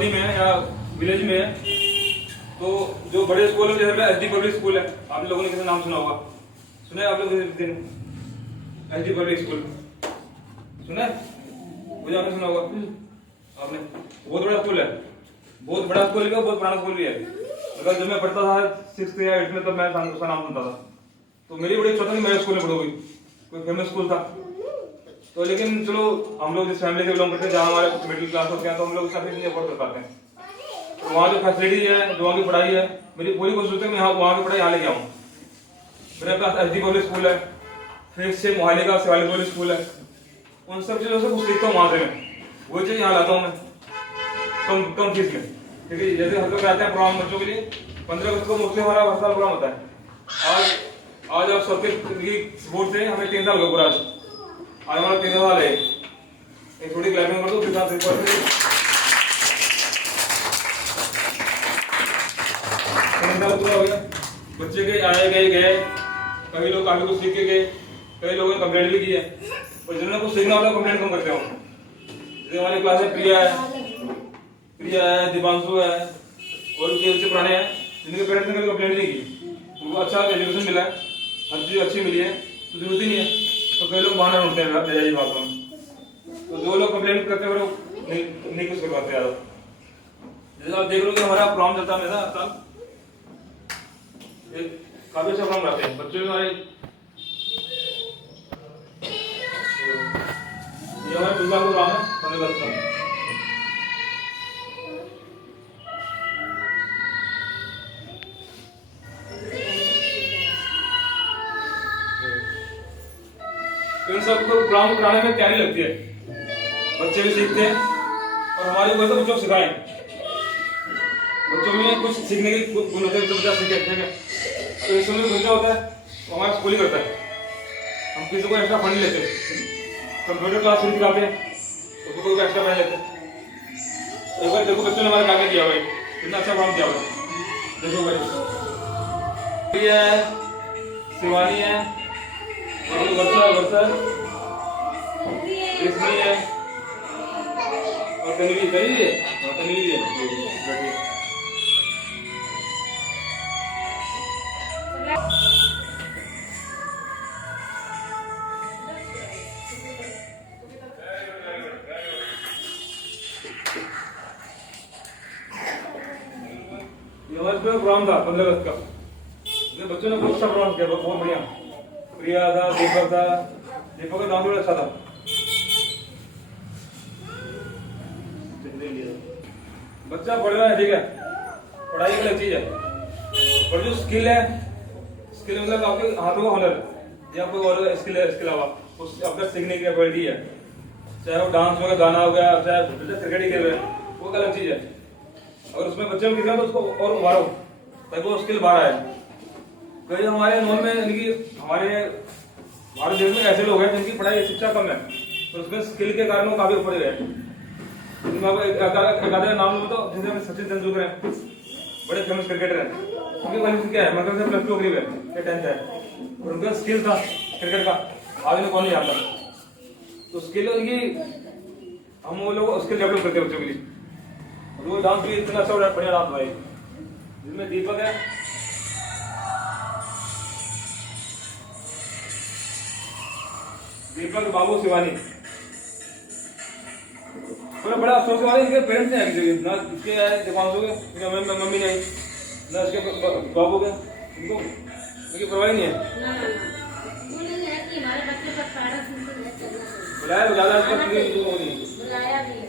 में या विलेज में है तो जो बड़े स्कूल है जैसे एसडी पब्लिक स्कूल है, आप लोगों ने किसी नाम सुना होगा, सुना है आप लोग? एसडी पब्लिक स्कूल सुना है? मुझे आपने सुना होगा आपने। बहुत बड़ा स्कूल है, बहुत बड़ा स्कूल भी है, बहुत पुराना स्कूल भी है। अगर जब मैं पढ़ता था 6th या 8th में तब मैं उसका नाम सुनता था, तो मेरी बड़ी इच्छा था कि मेरे स्कूल में पढ़ूंगी, कोई फेमस स्कूल था तो। लेकिन चलो हम लोग जिस फैमिली से बिलोंग करते हैं जहाँ हमारे मिडिल क्लास होते हैं तो हम लोग उसका फीस नहीं अफोर्ड कर पाते हैं। तो वहाँ जो फैसिलिटी है, जो वहाँ की पढ़ाई है, मेरी पूरी कोशिश होती है मैं वहाँ की पढ़ाई यहाँ लेके आऊँ। मेरे पास एसडी पब्लिक स्कूल है, फिर से मोहाली का शिवालिक पब्लिक स्कूल है, उन सब चीज़ों से कुछ सीखता हूँ वहाँ से मैं, वही चीज़ यहाँ लाता हूँ मैं कम कम फीस में। ठीक है, जैसे हम लोग आते हैं प्रोग्राम बच्चों के लिए 15 अगस्त को मोस्टली हमारा हर साल प्रोग्राम होता है। आज आप सबके बोर्ड से हमें 3 साल हो पूरा, आज हमारा 3 साल है। एक थोड़ी क्लैपिंग कर दो फिर साथ पूरा हो गया। बच्चे के आए गए, कई लोग काफी कुछ सीख के गए, कई लोगों ने कंप्लेंट भी की है, और जिन्होंने कुछ सीखना होता है कंप्लेंट कम करते हो। जैसे हमारी क्लास में प्रिया है, दीपांशु है और उसके पुराने हैं जिनके पेरेंट्स ने कभी कंप्लेंट नहीं की, उनको अच्छा एजुकेशन मिला है, हर चीज अच्छी मिली है, तो जरूरत ही नहीं है। तो कई लोग बहाना ढूंढते हैं बेजाई बातों में, तो जो लोग कंप्लेंट करते हैं वो नहीं कुछ कर पाते यार। जैसे आप देख लो कि हमारा प्रोग्राम चलता है हमेशा हर साल, काफी अच्छा प्रोग्राम रखते हैं बच्चों हमारे। ये हमारे दूसरा प्रोग्राम है 15 अगस्त का। इन सबको प्रोग्राम कराने में तैयारी लगती है, बच्चे भी सीखते हैं और हमारी वजह से बच्चों को सिखाएं। बच्चों में कुछ सीखने के गुण होते हैं तो बच्चा सीखे। ठीक है, तो इस समय बच्चा होता है वो हमारा स्कूल ही करता है, हम किसी को एक्स्ट्रा फंड लेते हैं, कंप्यूटर क्लास भी सिखाते हैं उसको कोई एक्स्ट्रा पैसे लेते हैं। एक बार देखो बच्चों ने हमारे क्या किया भाई, कितना अच्छा काम किया भाई, देखो भाई। ये है शिवानी है, वर्षा इसमें है और तन्वी है। ये हमारे प्रोग्राम था 15 अगस्त का, बच्चों ने बहुत अच्छा प्रोग्राम किया, बहुत बढ़िया। प्रिया था, दीपक का नाम भी अच्छा था। बच्चा पढ़ रहा है, ठीक है, पढ़ाई एक अलग चीज है, और जो स्किल है, स्किल मतलब आपके हाथों का हुनर या कोई और स्किल है, इसके अलावा उस आपका सीखने की एबिलिटी है, चाहे वो डांस वगैरह गाना हो गया, चाहे क्रिकेट ही खेल रहे हैं, वो अलग चीज है। अगर उसमें बच्चे में तो उसको और उभारो ताकि वो स्किल बाहर आए। कई हमारे नॉन में हमारे भारत देश में ऐसे लोग हैं जिनकी पढ़ाई शिक्षा कम है, तो उसमें स्किल के कारण वो काफी ऊपर गए। एक नाम लो तो जैसे सचिन तेंदुलकर है, बड़े फेमस क्रिकेटर हैं, उनकी क्वालिफिकेशन क्या है, मतलब से +2 करीब है या 10th है, और उनका स्किल था क्रिकेट का, आज उन्हें कौन नहीं आता। तो स्किल उनकी हम वो लोग स्किल डेवलप करते हैं बच्चों के लिए। वो डांस भी इतना अच्छा बढ़िया डांस भाई, जिसमें दीपक है, दीपक, बाबू, शिवानी। बड़ा अफसोस के बाद इनके पेरेंट्स नहीं आए, ना इसके आए दीपांशु के, मम्मी नहीं, ना इसके बाबू के, इनको इनकी परवाह नहीं है। बुलाया ज्यादा बुलाया भी है।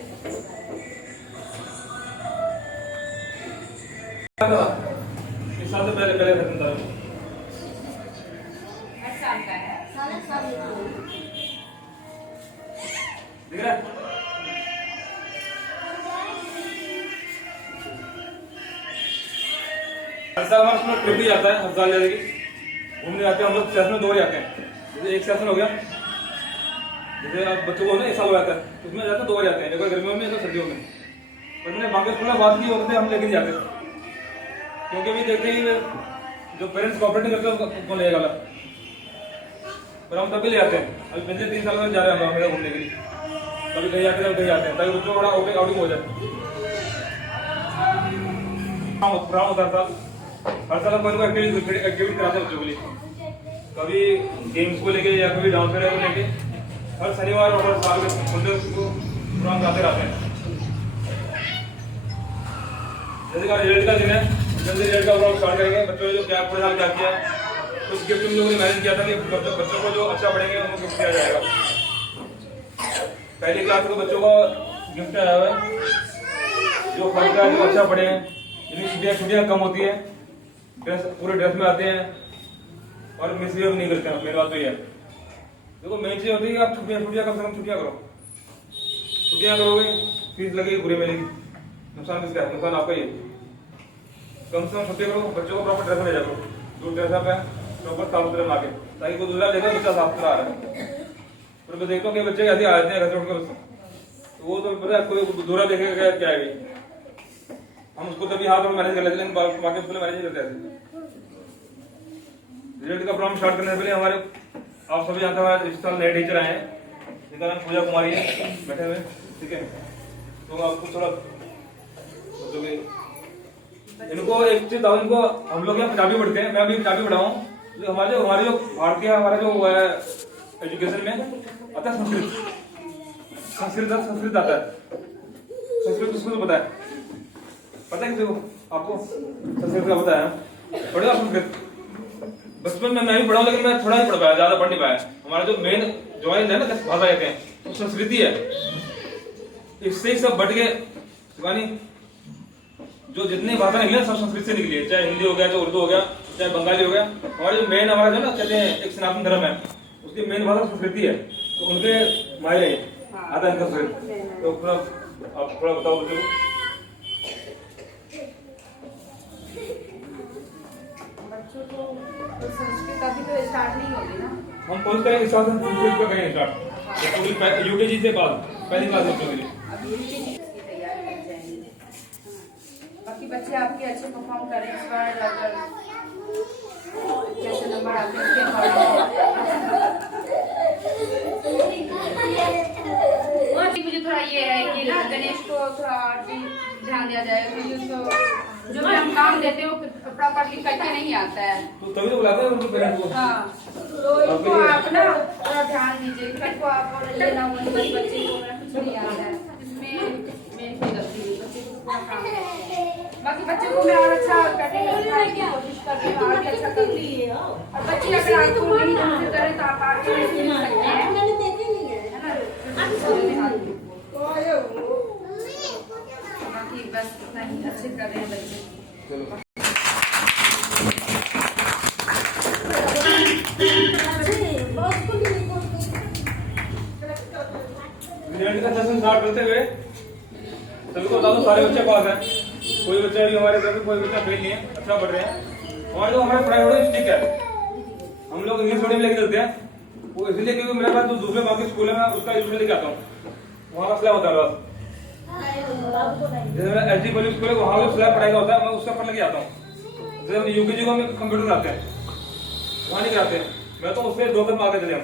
इस साल से पहले खत्म था, दिख रहा है? हर साल हमारे उसमें ट्रिप भी जाता है, हर साल जैसे कि घूमने जाते हैं हम लोग, सेशन में 2 बार जाते हैं। जैसे एक सेशन हो गया, जैसे आप बच्चों को ना 1 साल हो जाता है, उसमें जाते हैं 2 बार जाते हैं, एक बार गर्मियों में, एक बार सर्दियों में। पर मैंने बाकी स्कूल में बात की होते हम लेके जाते थे, क्योंकि भी देखते ही जो पेरेंट्स कॉपरेट नहीं करते उनको ले जाएगा, पर हम तभी ले जाते हैं। अभी पिछले 3 साल में जा रहे हैं हम घूमने के लिए, कभी कहीं जाते हैं, कभी कहीं जाते हैं, ताकि बच्चों को बड़ा आउटिंग हो जाए। प्रोग्राम होता है हर साल हम एक्टिविटी कराते हैं बच्चों के लिए, कभी गेम्स को लेके या कभी डांस वगैरह को लेके हर शनिवार और हर साल में को प्रोग्राम कराते रहते हैं। जैसे का रिजल्ट का दिन है, जल्दी रिजल्ट का प्रोग्राम स्टार्ट करेंगे। बच्चों ने जो क्या पूरे साल क्या किया, कुछ गिफ्ट हम लोगों ने मैनेज किया था कि बच्चों को जो अच्छा पढ़ेंगे उनको गिफ्ट दिया जाएगा। पहली क्लास के बच्चों को गिफ्ट आया हुआ है, जो पढ़ता है जो अच्छा पढ़े हैं, जिनकी छुट्टियाँ कम होती है, पूरे ड्रेस में आते हैं और मिसबिहेव नहीं करते हैं। मेरी बात तो ये है, देखो मेन चीज होती है कि आप छुट्टियाँ कम से कम छुट्टियाँ करो। छुट्टियाँ करोगे फीस लगेगी, पूरी मिलेगी, नुकसान किसका है? नुकसान आपका ही है। कम से कम छुट्टियाँ करो, बच्चों को प्रॉपर ड्रेस में भेजा करो, जो ड्रेस आप है प्रॉपर साफ सुथरे में आके, ताकि कोई दूसरा देखे बच्चा साफ सुथरा आ रहा है। फिर मैं देखता हूँ कि बच्चे ऐसे आते हैं घर से उठ के, वो तो पता है कोई दूसरा देखेगा क्या है, हम उसको तभी हाथ में मैनेज कर लेते हैं, लेकिन बाकी उसको मैनेज नहीं करते ऐसे। रिजल्ट का प्रोग्राम स्टार्ट करने से पहले हमारे आप सभी जानते हैं इस साल नए टीचर आए हैं, जिनका नाम पूजा कुमारी है, बैठे हुए, ठीक है। तो आपको थोड़ा इनको एक चीज बताओ, इनको हम लोग यहाँ पंजाबी पढ़ते हैं, मैं भी पंजाबी पढ़ा हूँ। तो हमारे जो भारतीय हमारा जो है एजुकेशन में आता है संस्कृत आता है। संस्कृत किसको तो पता है किसी को? आपको संस्कृत का पता है? पढ़ेगा संस्कृत? बचपन में मैं भी पढ़ा हूँ, लेकिन मैं थोड़ा ही पढ़ पाया, ज्यादा पढ़ नहीं पाया। हमारा जो मेन ज्वाइन है ना भाषा कहते हैं, तो संस्कृति है। इससे ही सब बढ़ के जो जितनी भाषा निकली सब संस्कृत से निकली है, चाहे हिंदी हो गया, चाहे उर्दू हो गया, चाहे बंगाली हो गया। हमारे जो मेन हमारा जो ना कहते हैं एक सनातन धर्म है, उसकी मेन भाषा संस्कृति है, तो उनके मायने आता है संस्कृत। तो थोड़ा आप थोड़ा बताओ बच्चों को। बच्चों को संस्कृत अभी तो स्टार्ट नहीं होगी ना, हम कोशिश करेंगे इस साल से संस्कृत को करेंगे स्टार्ट, यूकेजी से बाद पहली क्लास बच्चों के लिए। अब यूकेजी की तैयारी कर जाएंगे। बाकी बच्चे आपके अच्छे परफॉर्म करें इस बार, अगर जैसे नंबर आते हैं मुझे थोड़ा ये है कि ना गणेश को थोड़ा ध्यान दिया जाए, क्योंकि उसको जो भी हम काम देते हैं वो प्रॉपर्ली करके नहीं आता है, तो तभी तो बुलाते हैं उनको पेरेंट्स को। हाँ, तो इसको आप ना थोड़ा ध्यान दीजिए। कल को आप और लेना बच्चे को कुछ नहीं आता है, इसमें मेरी कोई गलती नहीं, बच्चे को पूरा काम है। बाकी बच्चों को मैं और अच्छा करने की कोशिश कर रही हूँ, आगे अच्छा कर रही है। और बच्चे अगर आपको नहीं ढंग से करें तो आप आगे नहीं सीख सकते हैं, है ना। बाकी बस इतना ही, अच्छे कर रहे हैं बच्चे। रिजल्ट का सेशन स्टार्ट करते हुए सभी को बता दो, सारे बच्चे पास हैं, कोई बच्चा भी हमारे घर में कोई बच्चा फेल नहीं है, अच्छा पढ़ रहे हैं। हमारे जो हमारे पढ़ाई थोड़ी स्टिक है, हम लोग इंग्लिश मीडियम लेके चलते हैं, वो इसलिए क्योंकि मेरे पास जो दूसरे बाकी स्कूल है मैं उसका स्टूडेंट लेके आता हूँ, वहाँ का स्लैब होता है बस। जैसे मेरा एसडी पब्लिक स्कूल है, वहाँ का स्लैब पढ़ाई का होता है, मैं उसका पढ़ लेके आता हूँ। जैसे यूकेजी को हम कंप्यूटर कराते हैं, वहाँ नहीं कराते, मैं तो उससे 2 कदम आगे चले हम।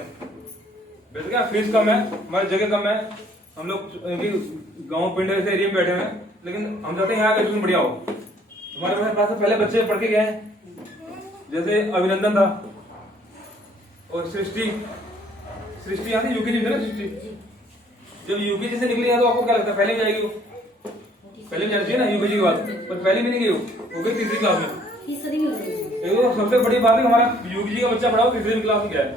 वैसे क्या फीस कम है, हमारी जगह कम है, हम लोग गांव पिंड ऐसे एरिया में बैठे हुए हैं, लेकिन हम चाहते हैं यहाँ का एजुकेशन बढ़िया हो। हमारे पास पहले बच्चे पढ़ के गए हैं, जैसे अभिनंदन था और सृष्टि यहाँ से यूकेजी है ना। सृष्टि जब यूकेजी से निकली है तो आपको क्या लगता है पहले भी जाएगी वो? पहले भी जानी चाहिए ना यूकेजी के बाद, पर पहले भी नहीं गई वो गई तीसरी क्लास में। तो सबसे बड़ी बात है हमारा यूकेजी का बच्चा पढ़ा हो तीसरी क्लास में गया है।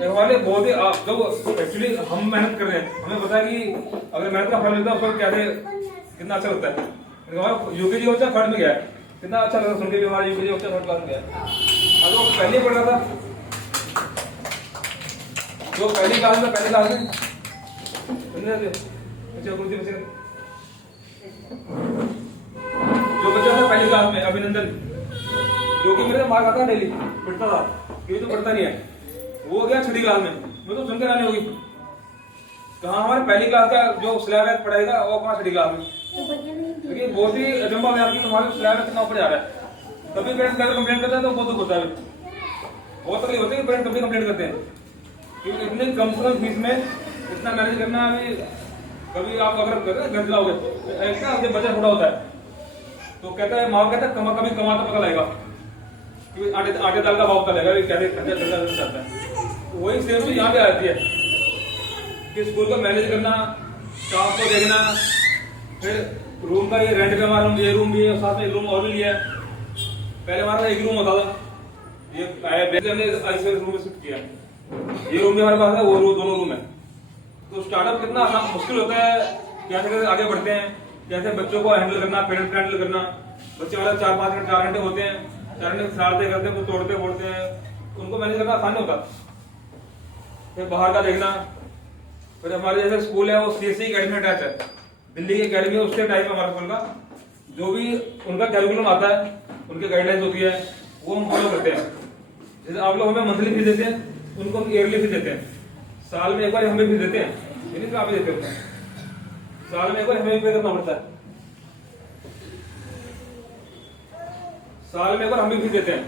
हमारे बहुत ही जब एक्चुअली हम मेहनत कर रहे हैं, हमें पता है कि अगर मेहनत का फल मिलता है उसको कैसे कितना अच्छा लगता है। हमारा यूकेजी का बच्चा थर्ड में गया है, कितना अच्छा लगा सुन के भी हमारा यूकेजी का बच्चा थर्ड क्लास में गया है। अब वो पहले पढ़ रहा था, जो पहली क्लास में जो बच्चा था पहली क्लास में अभिनंदन, जो कि मेरे मार खाता डेली पढ़ता था, क्योंकि तो पढ़ता नहीं है, वो गया 6ठी क्लास में। मैं तो सुनकर आने होगी कहाँ हमारे पहली क्लास का जो स्लैब है पढ़ाई का वो कहाँ 6ठी क्लास में, क्योंकि बहुत ही अजंबा में आपकी तुम्हारे स्लैब में कितना ऊपर जा रहा है। कभी पेरेंट्स अगर कंप्लेंट करते हैं तो बहुत दुख होता है, बहुत तकलीफ होती है। पेरेंट्स कभी कंप्लेंट करते हैं क्योंकि इतने कम से कम फीस में इतना मैनेज करना। अभी कभी आप अगर घर चलाओगे एक ना बजट थोड़ा होता है, तो कहता है माँ कहता है कभी कमा तो पता लगेगा कि आटे दाल का भाव पता लगेगा कैसे खर्चा खर्चा जाता है। वही सेम चीज यहाँ पे आती है कि स्कूल को मैनेज करना, स्टाफ को देखना, फिर रूम का ये रेंट पे हमारा ये रूम भी है, साथ में एक रूम और भी लिया है। पहले हमारा एक रूम होता था, ये हमने आईसीयू रूम में शिफ्ट किया। ये रूम भी हमारे पास है, वो दोनों रूम है। तो स्टार्टअप कितना मुश्किल होता है, कैसे कैसे आगे बढ़ते हैं, कैसे बच्चों को हैंडल करना, पेरेंट्स को हैंडल करना। बच्चे हमारे 4 घंटे होते हैं, 4 घंटे शरारतें करते हैं, कुछ तोड़ते फोड़ते हैं, उनको मैनेज करना आसान नहीं होता। फिर बाहर का देखना, फिर हमारे जैसे स्कूल है वो सीएससी अकेडमी अटैच है, दिल्ली की अकेडमी है, उसके टाइप हमारे स्कूल का जो भी उनका कैरिकुलम आता है, उनकी गाइडलाइंस होती है, वो हम फॉलो करते हैं। जैसे आप लोग हमें मंथली फीस देते हैं, उनको हम ईयरली फीस देते हैं। साल में एक बार हमें फीस देते हैं, नहीं आप देते होते हैं, साल में एक बार हमें पे करना पड़ता है। साल में एक बार हमें फीस देते हैं,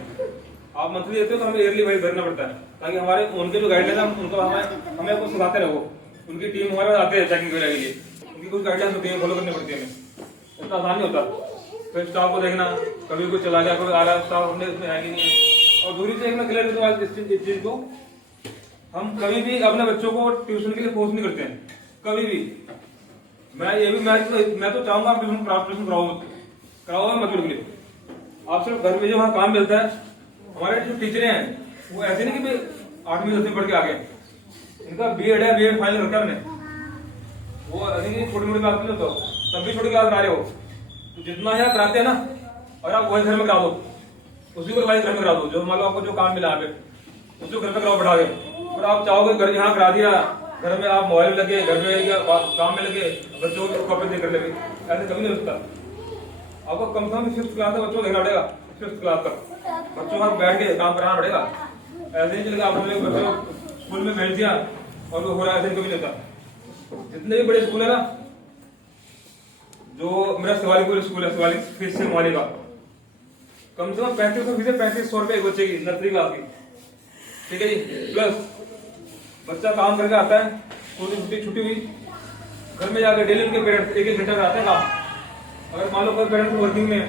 आप मंथली देते हो तो हमें ईयरली वाइज भरना पड़ता है, ताकि हमारे उनके जो गाइडलाइंस है उनको हमें कुछ सिखाते रहो। उनकी टीम हमारे आते हैं चेकिंग करने के लिए, उनकी कुछ गाइडलाइंस होती है, फॉलो करनी पड़ती है हमें, इतना आसान नहीं होता। फिर स्टाफ को देखना, कभी कोई चला गया, कोई आ रहा है, स्टाफ हमने उसमें है कि नहीं। और दूसरी चीज मैं क्लियर करता हूँ इस चीज को, हम कभी भी अपने बच्चों को ट्यूशन के लिए फोर्स नहीं करते हैं, कभी भी। मैं तो चाहूंगा आप ट्यूशन कराओ मत बिल्कुल। आप सिर्फ घर में जो वहाँ काम मिलता है, हमारे जो टीचरें हैं वो ऐसे नहीं कि 8वीं 10वीं पढ़ के आ गए, इनका बीएड है, बीएड फाइनल रखा हमने। वो छोटी मोटी क्लास में होता, तब भी छोटी क्लास करा रहे हो, तो जितना यहाँ कराते हैं ना, और आप वही घर में करा दो, उसी को रिवाइज घर में करा दो। जो मान लो आपको जो काम मिला यहाँ पे, उसको घर पे कराओ बैठा के। और आप चाहोगे घर यहाँ करा दिया, घर में आप मोबाइल लगे, घर में काम में लगे, बच्चों को कॉपी दे कर लगे, ऐसे कभी नहीं होता। आपको कम से कम 5th क्लास तक बच्चों को देखना पड़ेगा, 5th क्लास तक बच्चों का बैठ के काम कराना पड़ेगा। ऐसे नहीं चलेगा आपने बच्चों स्कूल में भेज दिया और वो हो रहा है, ऐसे कभी नहीं होता। जितने भी बड़े स्कूल है ना, जो मेरा शिवालिक स्कूल है, शिवालिक फीस से मोहाली का, कम से कम 3500 फीस है, 3500 रुपए एक बच्चे की, नर्सरी क्लास की, ठीक है जी। प्लस बच्चा काम करके आता है, स्कूल छुट्टी हुई, घर में जाकर डेली उनके पेरेंट्स 1-1 घंटा कराते हैं काम। अगर मान लो कोई पेरेंट्स वर्किंग में है,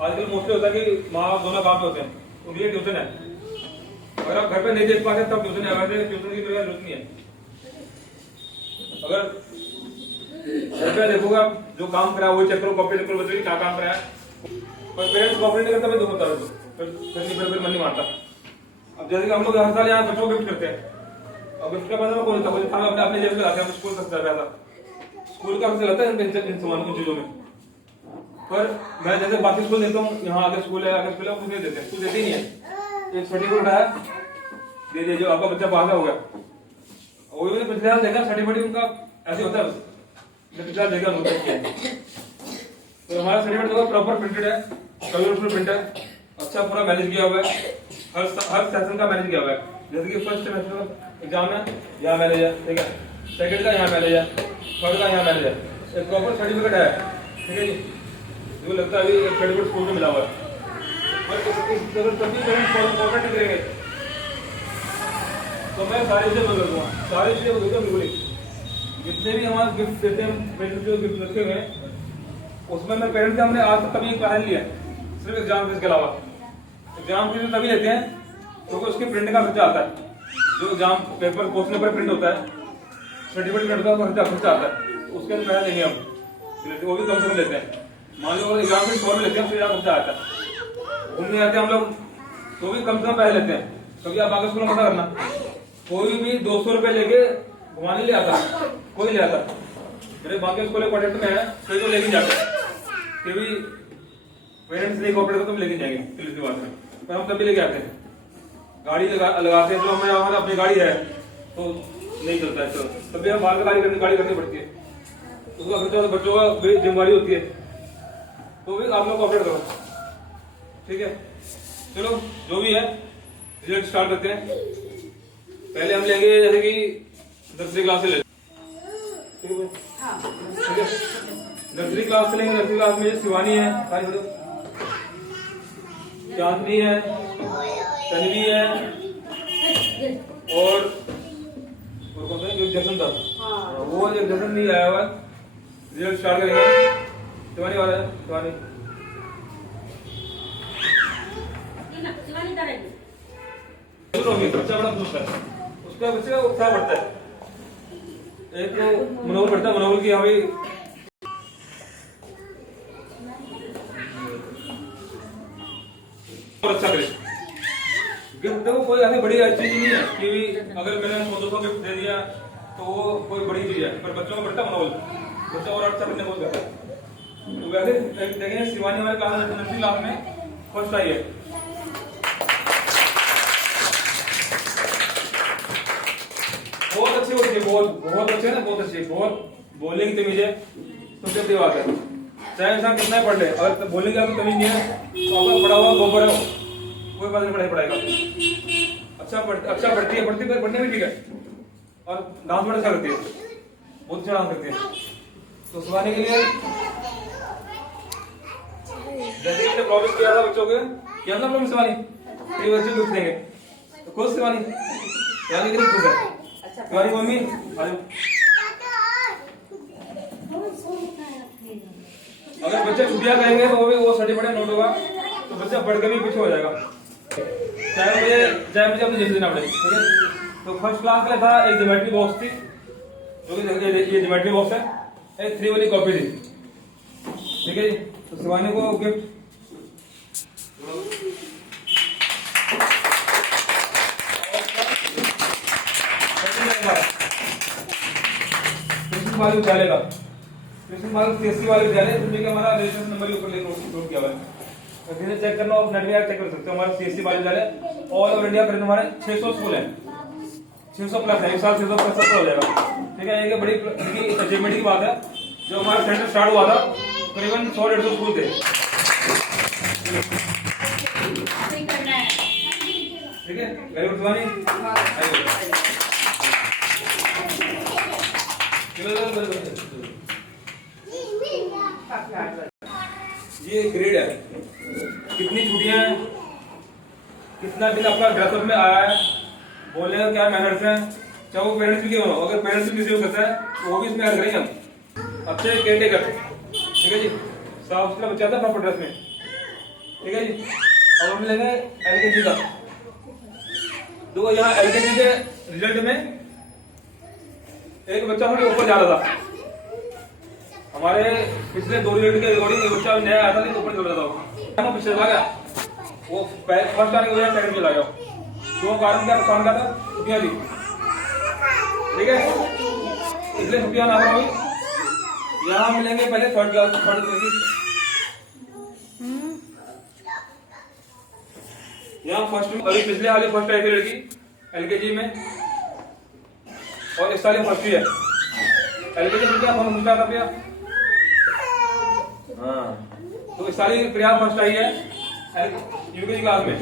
आजकल मोस्टली होता है कि माँ बाप दोनों काम पे होते हैं, उनके लिए ट्यूशन है। अगर आप घर पे नहीं देख पाते तब ट्यूशन है, वैसे ट्यूशन की जरूरत नहीं है। अगर घर पे देखोगे आप जो काम करा वही चेक करो, कॉपी चेक करो बच्चे की क्या काम कराया, और पेरेंट्स कॉपरेट नहीं करता मैं होता है, फिर मन नहीं मारता। अब जैसे कि हम लोग हर साल यहाँ बच्चों को गिफ्ट करते हैं, अब गिफ्ट का पैसा कौन होता है, अपने जेब में लगाते हैं, स्कूल खर्चा पैसा, स्कूल का खर्चा लगता है इन सामान चीजों में। पर मैं जैसे बाकी स्कूल देता हूँ, यहाँ आगे स्कूल है, आगे स्कूल है, कुछ नहीं देते, कुछ देते ही नहीं है। एक सर्टिफिकेट है, दे दे जो आपका बच्चा पास हो गया, वो भी पिछले साल देखा सर्टिफिकेट उनका ऐसे होता है, पिछले साल देखा तो हमारा सर्टिफिकेट देखो प्रॉपर प्रिंटेड है, कलरफुल प्रिंट है, अच्छा पूरा मैनेज किया हुआ है, हर सेशन का मैनेज किया हुआ है। जैसे कि फर्स्ट सेमेस्टर एग्जाम है, यहाँ मैनेज है, ठीक है, सेकंड का यहाँ मैनेज है, थर्ड का यहाँ मैनेज है, एक प्रॉपर सर्टिफिकेट है, ठीक है जी। जो लगता है अभी एक सर्टिफिकेट स्कूल में मिला हुआ है, और सभी पेरेंट्स करेंगे तो मैं सारी चीजें बदल दूंगा, सारी चीजें बदल दूंगा बिल्कुल ही। जितने भी हमारे गिफ्ट देते हैं, पेरेंट्स जो गिफ्ट रखे हुए हैं, उसमें मैं पेरेंट्स से हमने आज तक कभी पहन लिया सिर्फ एग्जाम फीस के अलावा। एग्जाम फीस तभी लेते हैं क्योंकि उसकी प्रिंट का खर्चा आता है, जो exam paper question paper print होता है, सर्टिफिकेट प्रिंट होता है, खर्चा आता है, उसके अंदर पैसा देंगे हम, वो भी कम से कम लेते हैं। मान लो एग्जाम फीस 100 लेते हैं, उससे ज्यादा खर्चा आता है। घूमने जाते हैं हम लोग तो भी कम से कम पैसे लेते हैं। कभी आप आगे स्कूल में पता करना, कोई भी 200 रुपए लेके घुमाने ले आता, कोई ले आता। मेरे बाकी स्कूल कॉन्टेक्ट में है, कोई तो लेके जाते हैं, कभी पेरेंट्स नहीं कोऑपरेट करते तो लेके जाएंगे पुलिस बात में, पर हम तभी लेके आते हैं। गाड़ी लगाते हैं, जो हमें हमारा अपनी गाड़ी है तो नहीं चलता है, तो तभी हम बाहर गाड़ी करनी पड़ती है, उसका खर्चा तो बच्चों का जिम्मेवारी होती है, तो भी आप लोग कोऑपरेट करो, ठीक है। चलो जो भी है रिजल्ट स्टार्ट करते हैं। पहले हम लेंगे जैसे कि 10वीं क्लास से ले, ठीक है, 10वीं क्लास से लेंगे। 10वीं क्लास में शिवानी है, चांदनी है, तन्वी है, और कौन सा एक जसन था, वो एक जसन नहीं आया हुआ। रिजल्ट स्टार्ट करेंगे। शिवानी वाला है, शिवानी बच्चा बड़ा खुश है, उसका बच्चे का उत्साह बढ़ता है, एक तो मनोबल बढ़ता है, मनोबल की हमें और अच्छा करे। गिफ्ट देखो कोई ऐसी बड़ी चीज नहीं है कि अगर मैंने 100-200 गिफ्ट दे दिया तो वो कोई बड़ी चीज है, पर बच्चों को बढ़ता है मनोबल, बच्चा और अच्छा करने को करता है। तो वैसे देखें शिवानी हमारे क्लास में फर्स्ट आई है। बहुत अच्छी होती है, बहुत अच्छे ना, बहुत अच्छी, बहुत बोलने की तमीज है, सबसे बड़ी बात है। चाहे इंसान कितना ही पढ़ ले, अगर बोलने की आपकी तमीज नहीं है तो आपका पढ़ा हुआ गोबर है, कोई बात नहीं पढ़ाएगा। अच्छा पढ़ती है, पढ़ने में ठीक है, और डांस बड़ा अच्छा करती है, बहुत अच्छा डांस करती है। तो शिवानी के लिए जैसे मैंने प्रॉमिस किया था बच्चों के, किया था प्रॉमिस शिवानी, ये बच्चे कुछ देंगे तो खुश शिवानी, शिवानी कितनी खुश है। शिवानी मम्मी अगर बच्चे छुट्टियां करेंगे तो वो सर्टिफिकेट नोट होगा, तो बच्चा बढ़ के भी पीछे हो जाएगा, चाहे मुझे अपनी जैसे देना पड़ेगा, ठीक है। तो फर्स्ट क्लास का था, एक ज्योमेट्री बॉक्स थी, जो कि ये ज्योमेट्री बॉक्स है, एक 3 वाली कॉपी थी, ठीक है जी। तो शिवानी को गिफ्ट वाले विद्यालय का, कृष्ण बाल सीएससी वाले विद्यालय, जिनमें हमारा रजिस्ट्रेशन नंबर ऊपर नोट किया हुआ है, फिर चेक करना, आप नेट में चेक कर सकते हो। हमारा सीएससी वाले विद्यालय ऑल ओवर इंडिया करीब हमारे 600 स्कूल है, 600 प्लस है, एक साल 600 प्लस हो जाएगा, ठीक है। ये बड़ी अचीवमेंट की बात है। जो हमारा सेंटर स्टार्ट हुआ था करीबन 100-150 स्कूल थे, ठीक है। Very good Shivani. ये ग्रेड है, कितनी छुट्टियां हैं, कितना दिन आपका ड्रेसअप में आया है, बोलने का क्या मैनर्स है, चाहे वो पेरेंट्स भी क्यों हो, अगर पेरेंट्स भी मिसयूज करता है तो वो भी इसमें ऐड करेंगे हम। अच्छे केयर टेकर, ठीक है जी, साफ सुथरा बच्चा था प्रॉपर ड्रेस में, ठीक है जी। अब हम लेंगे एलकेजी का, तो यहाँ एलकेजी के रिजल्ट में एक बच्चा हमारे ऊपर जा रहा था, हमारे पिछले 2 रिजल्ट के अकॉर्डिंग एक बच्चा नया आया था, लेकिन ऊपर चल रहा था, वो पिछले चला गया, वो फर्स्ट आने की वजह सेकंड चला गया। क्यों, कारण क्या, नुकसान क्या था, छुट्टियां थी, ठीक है, इसलिए छुट्टियां ना हुई। यहाँ मिलेंगे पहले थर्ड क्लास की, यहाँ फर्स्ट में अभी पिछले वाले फर्स्ट आई थी लड़की एलकेजी में, और इस साल फर्स्ट ही है एलकेजी में। क्या फोन था प्रिया? हाँ, तो इस साल प्रिया फर्स्ट आई है यूकेजी क्लास में।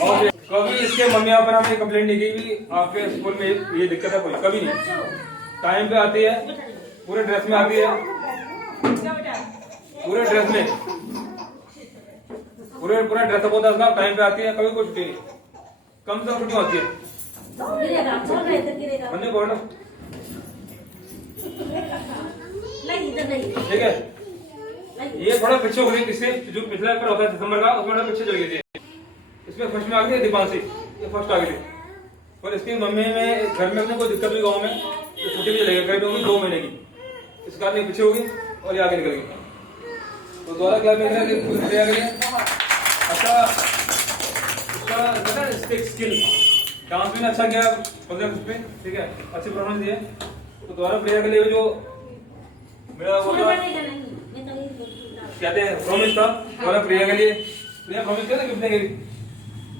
और कभी इसके मम्मी पापा ने हमें कंप्लेंट नहीं की कि आपके स्कूल में ये दिक्कत है, कोई कभी नहीं। टाइम पे आती है, पूरे ड्रेस में आती है, पूरे ड्रेस में, पूरा ड्रेसअप होता है उसका, टाइम पे आती है, कभी कोई छुट्टी नहीं, कम से कम छुट्टी होती है। ठीक है, ये थोड़ा पीछे हो गई, इससे जो पिछला पेपर होता है दिसंबर का, उसमें थोड़ा पीछे चल गई थी। इसमें फर्स्ट में आ गई दीपांशी, ये फर्स्ट आ गई थी, और इसकी मम्मी में घर में अपने कोई दिक्कत हुई गाँव में, तो छुट्टी भी चलेगी, करीब होगी 2 महीने की, इस कारण ये पीछे होगी और ये आगे निकल गई। तो दोबारा क्या देख रहे हैं, अच्छा इसका स्किल डांस में अच्छा किया 15 पे, ठीक है, अच्छी परफॉर्मेंस दी है। तो दोबारा प्रिया के लिए जो मेरा वो कहते हैं प्रॉमिस था, दोबारा प्रिया के लिए, प्रिया प्रॉमिस किया ना गिफ्ट देंगे,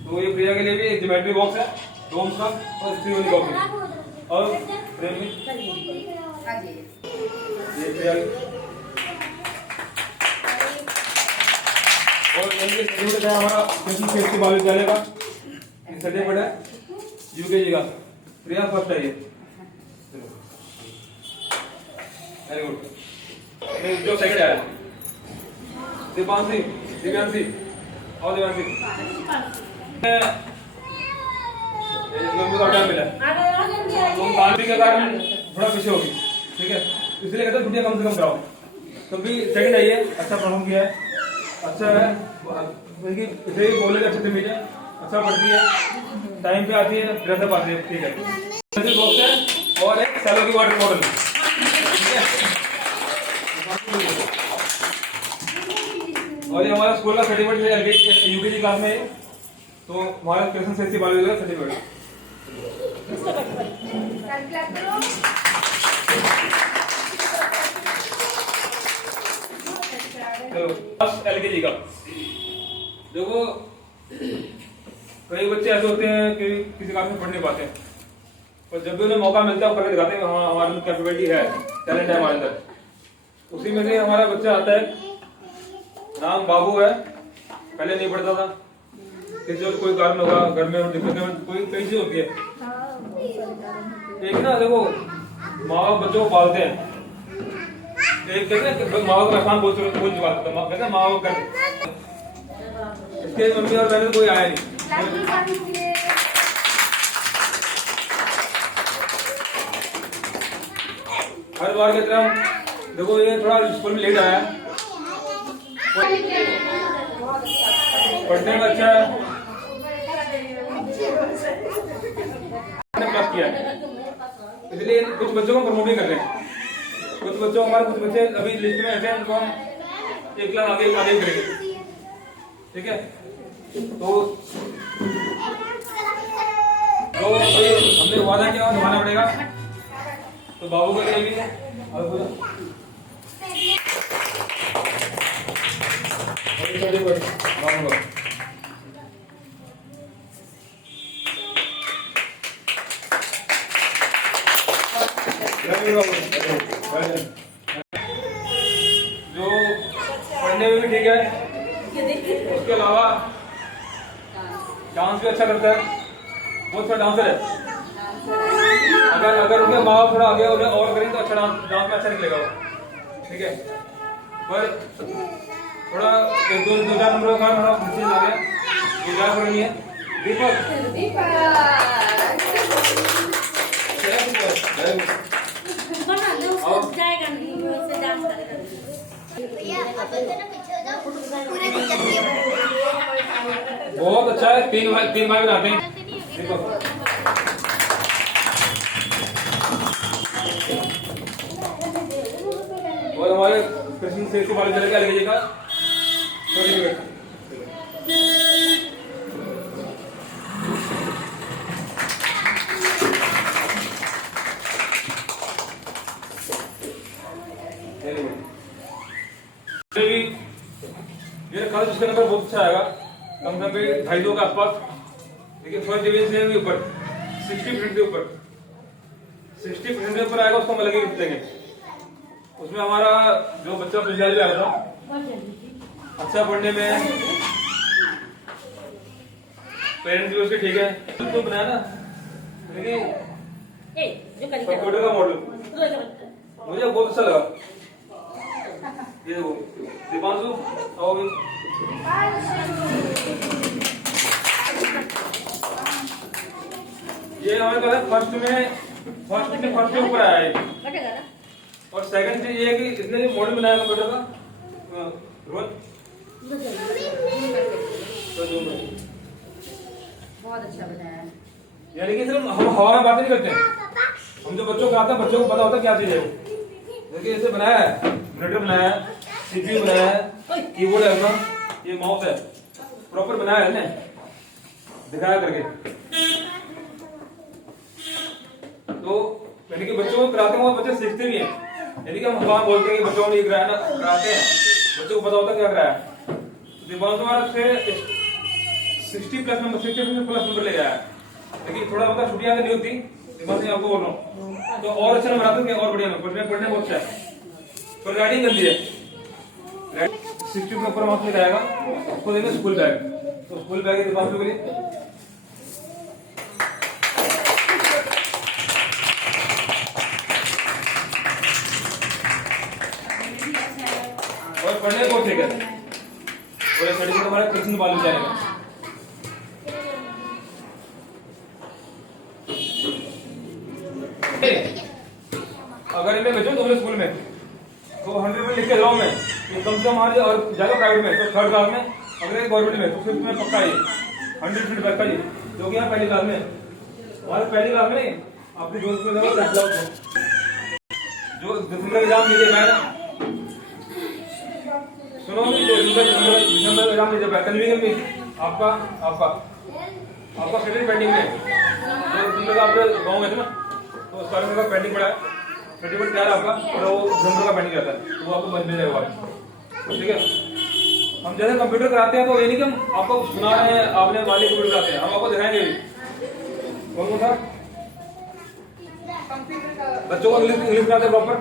तो ये प्रिया के लिए भी एक ज्योमेट्री बॉक्स है डोम्स का, और 3 वाली कॉपी, और प्रेम ये प्रिया और सर्टिफिकेट है हमारा कृष्ण सीएससी बाल विद्यालय का, सर्टिफिकेट है यूकेजी का, प्रिया फर्स्ट आई है, वेरी गुड। जो सेकंड आया दीपांशी, दिव्यांशी और दिव्यांशी, टाइम मिला तो के कारण थोड़ा पीछे होगी, ठीक है, इसलिए कहते हैं छुट्टियां कम से कम कराओ, तो भी सेकंड आई है, अच्छा परफॉर्म किया है, अच्छा है, इसे बोले अच्छे से मीडिया अच्छा पढ़ती है, टाइम पे आती है, ड्रेसअप आती है, ठीक है। बॉक्स है और एक सैलो की वाटर बॉटल, ठीक है। और ये हमारा स्कूल का सर्टिफिकेट है, यूकेजी क्लास में है, तो हमारा कृष्ण सेठी बाल का सर्टिफिकेट। फर्स्ट एलकेजी का देखो, कई बच्चे ऐसे होते हैं कि किसी क्लास में पढ़ नहीं पाते, पर जब भी उन्हें मौका मिलता है वो करके दिखाते हैं कि हाँ हमारे अंदर कैपेबिलिटी है, टैलेंट है हमारे अंदर। उसी में से हमारा बच्चा आता है, नाम बाबू है, पहले नहीं पढ़ता था, किसी और कोई कारण होगा, घर में दिक्कत कोई कई चीज होती है। एक ना देखो, माँ बाप बच्चों को पालते हैं, एक कहते हैं माँ बाप का एहसान बोल चुका कहते हैं माँ बाप कर, इसके मम्मी और मैंने कोई आया नहीं। हर बार की तरह देखो, ये थोड़ा स्कूल में लेट आया, पढ़ने में अच्छा है, प्लस किया है, इसलिए कुछ बच्चों को प्रमोट भी कर रहे हैं। कुछ बच्चों हमारे कुछ बच्चे अभी लिस्ट में ऐसे हैं उनको हम 1 क्लास आगे करेंगे, ठीक है। तो जो हमने वादा किया निभाना पड़ेगा, तो बाबू का लिए भी है और बाबू का जो पढ़ने में भी ठीक है, उसके अलावा डांस भी अच्छा करता है, बहुत अच्छा डांसर है। अगर उनके माँ बाप थोड़ा आगे उन्हें और करें तो अच्छा डांस में अच्छा निकलेगा वो, ठीक है। पर थोड़ा 2-4 नंबरों का थोड़ा पीछे आ गया, गुजारिश नहीं है। दीपक जाएगा नहीं, वैसे डांस करेगा। बहुत अच्छा है, 3 भाई बनाते हैं। और हमारे कृष्ण से वाले चले क्या लीजिएगा सर्टिफिकेट, मेरा ख्याल उसका नंबर बहुत अच्छा आएगा, कम से कम 250 के आसपास, लेकिन फर्स्ट डिवीजन से भी ऊपर 60% के ऊपर 60% के ऊपर आएगा, उसको हम अलग ही गिफ्ट देंगे। उसमें हमारा जो बच्चा पिछले आया था अच्छा पढ़ने में, पेरेंट्स भी उसके ठीक है, तो बनाया ना, देखिए कंप्यूटर का मॉडल मुझे बहुत अच्छा लगा। ये देखो दीपांशु आओ भी, ये हमारे पास फर्स्ट में ऊपर आया है, और सेकंड चीज ये है कि इसने जो मॉडल बनाया कंप्यूटर का बहुत अच्छा बनाया है। यानी कि सिर्फ हम हवा में बातें नहीं करते हैं, हम जो बच्चों को आता है बच्चों को पता होता है क्या चीज है। देखिए इसे बनाया है, मॉनिटर बनाया है, सीपीयू बनाया है, कीबोर्ड है उसका, ये माउस है, प्रॉपर बनाया है ना, दिखाया करके। तो यानी कि बच्चों को कराते हैं, बच्चे सीखते भी हैं। यानी कि हम हवा बोलते हैं कि बच्चों को ये कराते हैं, बच्चों को पता होता है क्या कराया। दीपांशु हमारा 60 प्लस नंबर ले गया है, लेकिन थोड़ा बहुत छुट्टियां नहीं होती, दीपांशु आपको बोल रहा हूँ, तो और अच्छा नंबर आते हैं और बढ़िया नंबर, पढ़ने बहुत अच्छा है, पर राइटिंग गंदी है। 60 के ऊपर मार्क्स लेकर आएगा, उसको देंगे स्कूल बैग, तो स्कूल बैग है दीपांशु के लिए। और पढ़ने को ठीक है, और सर्टिफिकेट हमारा कृष्ण बालू जाएगा। अगर इन्हें भेजो तो स्कूल में तो 100% लिख के जाऊँ मैं कि कम से कम हमारे और जाएगा प्राइवेट में तो थर्ड क्लास में, अगर गवर्नमेंट में तो फिफ्थ में पक्का ये 100% पक्का ये, जो कि यहाँ पहली क्लास में हमारे पहली क्लास में नहीं अपनी दोस्त में जो दिसंबर एग्जाम दीजिएगा ना, सुनो जो दिसंबर एग्जाम दीजिएगा कन्वीनियंट में आपका क्रेडिट पेंडिंग में दिसंबर का आपके गाँव में थे ना, तो उसका पेंडिंग पड़ा है, सर्टिफिकेट तैयार है आपका और वो दिसंबर का पेंडिंग रहता है, तो वो आपको मिल जाएगा। ठीक है, हम जैसे कंप्यूटर कराते हैं तो ये नहीं कि हम आपको सुना रहे हैं आपने वाले कंप्यूटर कराते हैं, हम आपको दिखाएंगे भी कौन सा बच्चों को इंग्लिश कराते हैं, प्रॉपर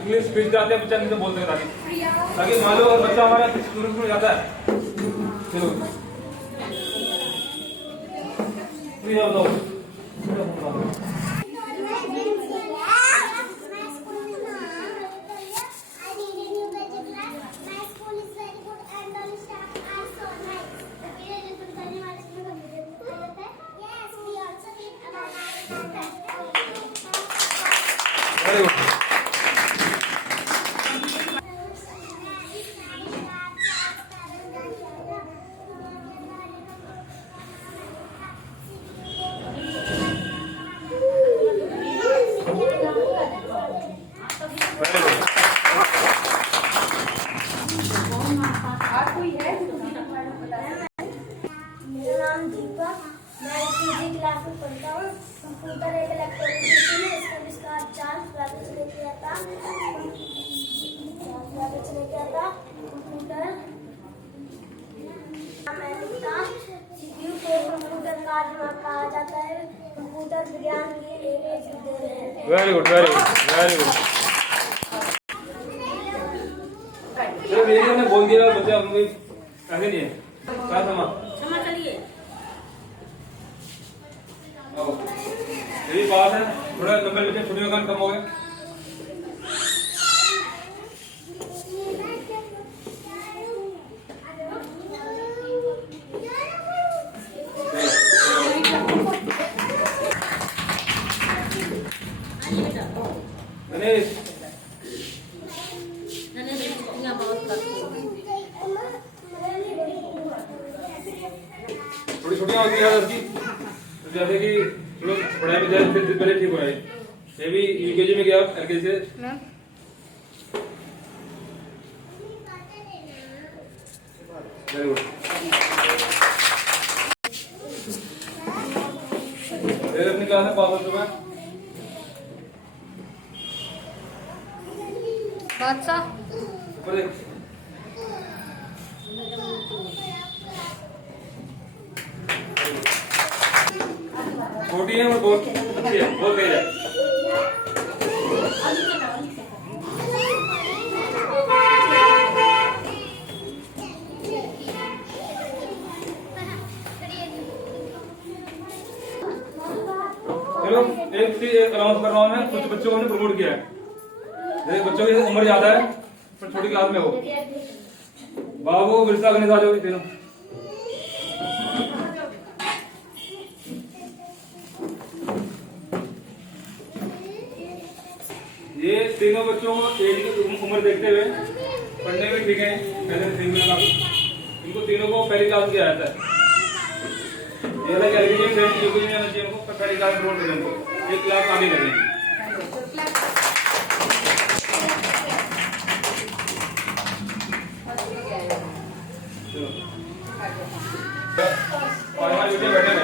इंग्लिश स्पीच कराते हैं, बच्चा इंग्लिश बोलते हैं ताकि मान लो अगर बच्चा हमारा स्टूडेंट में जाता है। चलो वेरी गुड। मेरा नाम दीपक, मैं पीजी क्लास में पढ़ता हूँ। कंप्यूटर एक इलेक्ट्रॉनिक मशीन है, इसका आविष्कार चार्ल्स बैबेज ने किया था। कंप्यूटर अमेरिका सीपीयू को कंप्यूटर का दिमाग कहा जाता है। कंप्यूटर विज्ञान की एक विद्या है। Very good, very good, very good. चलो ये हमने बोल दिया बच्चे हम भी ऐसे नहीं है क्या समा चलिए यही बात है, थोड़ा नंबर बच्चे छुट्टियों का कम हो गए। गणेश थोड़ी छुट्टियां होती है उसकी, तो जैसे कि चलो पढ़ाई में जाए फिर पहले ठीक हो रहा है। ये भी यूकेजी में गया एलकेजी से वेरी गुड। अपनी क्लास में पास हो चुका है बादशाह। ऊपर देख। छोटी है और बहुत अच्छी है, बहुत तेज है। चलो एक चीज अनाउंस कर रहा हूँ मैं, कुछ बच्चों को हमने प्रमोट किया है। जैसे बच्चों की उम्र ज्यादा है पर छोटी क्लास में हो, बाबू बिरसा गणेश आ जाओगे तीनों। ये तीनों बच्चों को एज की उम्र देखते हुए पढ़ने में ठीक है, इनको तीनों को पहली क्लास किया जाता है। ये अलग एलकेजी में यूकेजी में आना चाहिए, उनको पहली क्लास में प्रमोट करेंगे, एक क्लास आगे करेंगे। और हमारे वीडियो बैठे हैं